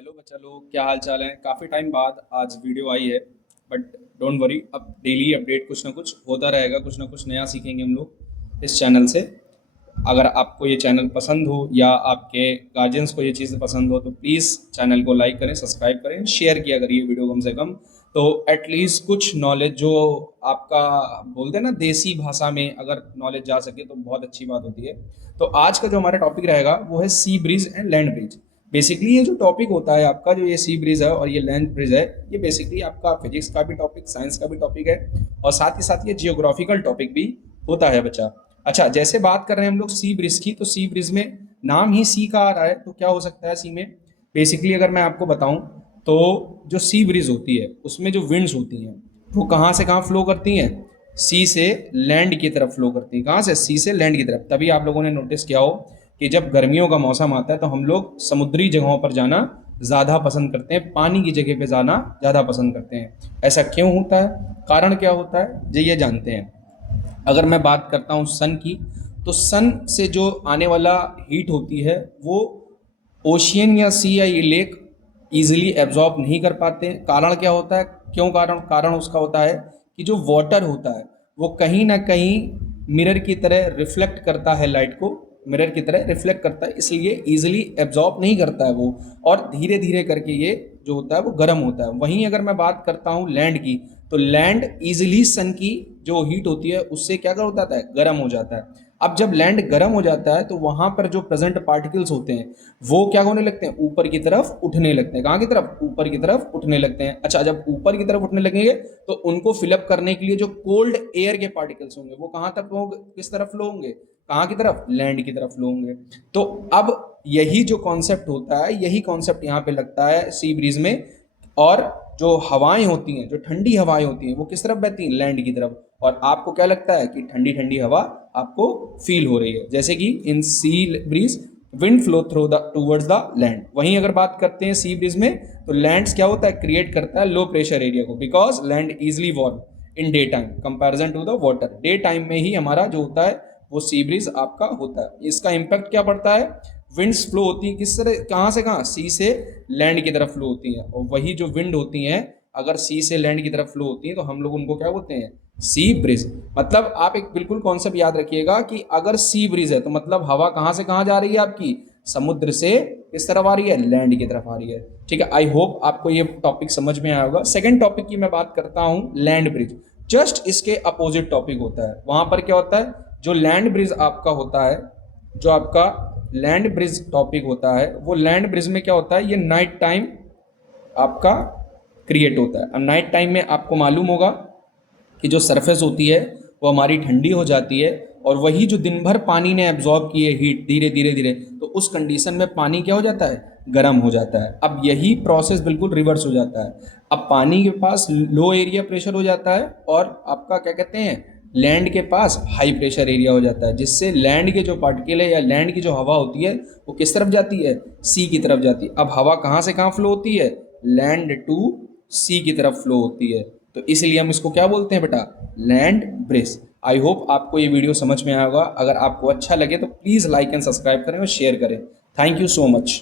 Hello बच्चा लोग, क्या हाल चाल है। काफ़ी टाइम बाद आज वीडियो आई है। बट डोंट वरी, अब डेली अपडेट कुछ ना कुछ होता रहेगा, कुछ ना कुछ नया सीखेंगे हम लोग इस चैनल से। अगर आपको ये चैनल पसंद हो या आपके गार्जियंस को ये चीज़ पसंद हो तो प्लीज़ चैनल को लाइक करें, सब्सक्राइब करें, शेयर किया करिए वीडियो कम से कम। तो एटलीस्ट कुछ नॉलेज जो आपका बोलते हैं ना देसी भाषा में, अगर नॉलेज जा सके तो बहुत अच्छी बात होती है। तो आज का जो हमारा टॉपिक रहेगा वो है sea breeze and land breeze. Basically ये जो टॉपिक होता है आपका, जो ये सी ब्रिज है और ये लैंड ब्रिज है, ये बेसिकली आपका फिजिक्स का भी टॉपिक, साइंस का भी टॉपिक है, और साथ ही साथ ये जियोग्राफिकल टॉपिक भी होता है बच्चा। अच्छा, जैसे बात कर रहे हैं हम लोग सी ब्रिज की, तो सी ब्रिज में नाम ही सी का आ रहा है, तो क्या हो सकता है सी में। बेसिकली अगर मैं आपको बताऊं तो जो सी ब्रिज होती है उसमें जो विंड्स होती हैं वो कहाँ से कहाँ फ्लो करती हैं, सी से लैंड की तरफ फ्लो करती हैं। कहाँ से? सी से लैंड की तरफ। तभी आप लोगों ने नोटिस किया हो कि जब गर्मियों का मौसम आता है तो हम लोग समुद्री जगहों पर जाना ज़्यादा पसंद करते हैं, पानी की जगह पे जाना ज़्यादा पसंद करते हैं। ऐसा क्यों होता है, कारण क्या होता है, ये जानते हैं। अगर मैं बात करता हूँ सन की, तो सन से जो आने वाला हीट होती है वो ओशियन या सी या ये लेक ईजिली एब्जॉर्ब नहीं कर पाते हैं। कारण क्या होता है, क्यों कारण कारण उसका होता है कि जो वाटर होता है वो कहीं ना कहीं मिरर की तरह रिफ्लेक्ट करता है लाइट को, मिरर की तरह रिफ्लेक्ट करता है, इसलिए ईजिली एब्जॉर्ब नहीं करता है वो, और धीरे धीरे करके ये जो होता है वो गर्म होता है। वहीं अगर मैं बात करता हूँ लैंड की, तो लैंड ईजिली सन की जो हीट होती है उससे क्या कर होता है, गर्म हो जाता है। अब जब लैंड गर्म हो जाता है तो वहां पर जो प्रेजेंट पार्टिकल्स होते हैं वो क्या होने लगते हैं, ऊपर की तरफ उठने लगते हैं। कहाँ की तरफ? ऊपर की तरफ उठने लगते हैं। अच्छा, जब ऊपर की तरफ उठने लगेंगे तो उनको फिलअप करने के लिए जो कोल्ड एयर के पार्टिकल्स होंगे वो कहाँ तक होंगे, किस तरफ फ्लो होंगे, कहाँ की तरफ, लैंड की तरफ फ्लो होंगे। तो अब यही जो कॉन्सेप्ट होता है, यही कॉन्सेप्ट यहाँ पे लगता है सी ब्रीज में। और जो हवाएं होती हैं, जो ठंडी हवाएं होती हैं, वो किस तरफ बहती हैं, लैंड की तरफ। और आपको क्या लगता है कि ठंडी ठंडी हवा आपको फील हो रही है, जैसे कि in sea breeze wind flow through the towards the land. वहीं अगर बात करते हैं सी ब्रिज में, तो लैंड्स क्या होता है, क्रिएट करता है लो प्रेशर एरिया को, because land easily warm in day time comparison to the water. Day time में ही हमारा जो होता है वो सी ब्रिज आपका होता है। इसका इम्पैक्ट क्या पड़ता है, विंड्स फ्लो होती है किस तरह, कहाँ से कहाँ, सी से लैंड की तरफ फ्लो होती हैं। और वही जो विंड होती हैं अगर सी से लैंड की तरफ फ्लो होती हैं तो हम लोग उनको क्या बोलते हैं, सी ब्रिज। मतलब आप एक बिल्कुल कॉन्सेप्ट याद रखिएगा कि अगर सी ब्रिज है तो मतलब हवा कहाँ से कहाँ जा रही है आपकी, समुद्र से किस तरफ आ रही है, लैंड की तरफ आ रही है। ठीक है, आई होप आपको ये टॉपिक समझ में आया होगा। सेकंड टॉपिक की मैं बात करता हूँ, लैंड ब्रिज। जस्ट इसके अपोजिट टॉपिक होता है। वहां पर क्या होता है, जो लैंड ब्रिज आपका होता है, जो आपका लैंड ब्रिज टॉपिक होता है, वो लैंड ब्रिज में क्या होता है, ये नाइट टाइम आपका क्रिएट होता है। अब नाइट टाइम में आपको मालूम होगा कि जो सरफेस होती है वो हमारी ठंडी हो जाती है, और वही जो दिन भर पानी ने एब्जॉर्ब की है हीट धीरे धीरे धीरे, तो उस कंडीशन में पानी क्या हो जाता है, गर्म हो जाता है। अब यही प्रोसेस बिल्कुल रिवर्स हो जाता है। अब पानी के पास लो एरिया प्रेशर हो जाता है और आपका क्या कहते हैं, लैंड के पास हाई प्रेशर एरिया हो जाता है, जिससे लैंड के जो पार्टिकल है या लैंड की जो हवा होती है वो किस तरफ जाती है, सी की तरफ जाती है। अब हवा कहाँ से कहाँ फ्लो होती है, लैंड टू सी की तरफ फ्लो होती है। तो इसलिए हम इसको क्या बोलते हैं बेटा, लैंड ब्रिज। आई होप आपको ये वीडियो समझ में आया होगा। अगर आपको अच्छा लगे तो प्लीज़ लाइक एंड सब्सक्राइब करें और शेयर करें। Thank you so much.